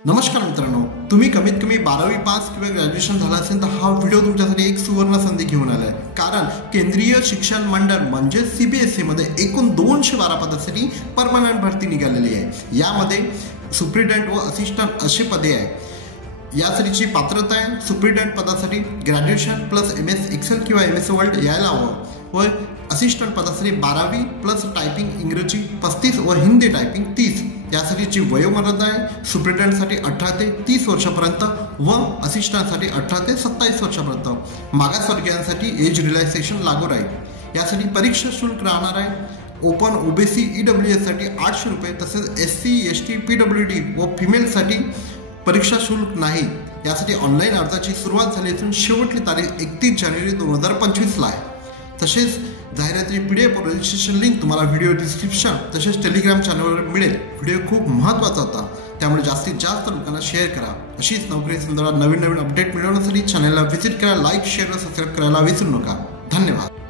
नमस्कार मित्रांनो, तुम्ही कमीत कमी 12वी पास किंवा ग्रॅज्युएशन झाला असेल तर हा व्हिडिओ तुमच्यासाठी एक सुवर्ण संधी घेऊन आलाय। कारण केंद्रीय शिक्षण मंडळ म्हणजे सीबीएसई मध्ये एकूण 212 पदासाठी परमनंट भरती निघालेली आहे। यामध्ये सुप्रिटेंडेंट व असिस्टंट अशी पदे आहेत। यासाठीची पात्रता आहे सुप्रिटेंडेंट पदासाठी ग्रॅज्युएशन प्लस MS एक्सेल किंवा MS वर्ड यायला हवं व असिस्टंट पदासाठी 12वी प्लस टायपिंग इंग्रजी 35 व हिंदी टायपिंग 30। यासाठीची वयोमर्यादा आहे सुप्रिटेंडेंटसाठी 18 ते 30 वर्षापर्यंत व असिस्टंटसाठी 18 ते 27 वर्षापर्यंत। मागासवर्गीयांसाठी एज रिलॅक्सेशन लागू राहील। यासाठी परीक्षा शुल्क राहणार आहे। ओपन OBC EWS साठी 800 रुपये तसेच SC ST PWD व फिमेलसाठी परीक्षा शुल्क नाही। यासाठी ऑनलाईन अर्जाची सुरुवात झाली असून शेवटची तारीख 31 जानेवारी 2025 ला आहे। तसेच जाहिराती PDF व रजिस्ट्रेशन लिंक तुम्हाला व्हिडिओ डिस्क्रिप्शन तसेच टेलिग्राम चॅनलवर मिळेल। व्हिडिओ खूप महत्त्वाचा होता, त्यामुळे जास्तीत जास्त लोकांना शेअर करा। अशीच नोकरी संदर्भात नवीन अपडेट मिळवण्यासाठी चॅनलला व्हिजिट करा, लाईक शेअर व सबस्क्राईब करायला विसरू नका। धन्यवाद।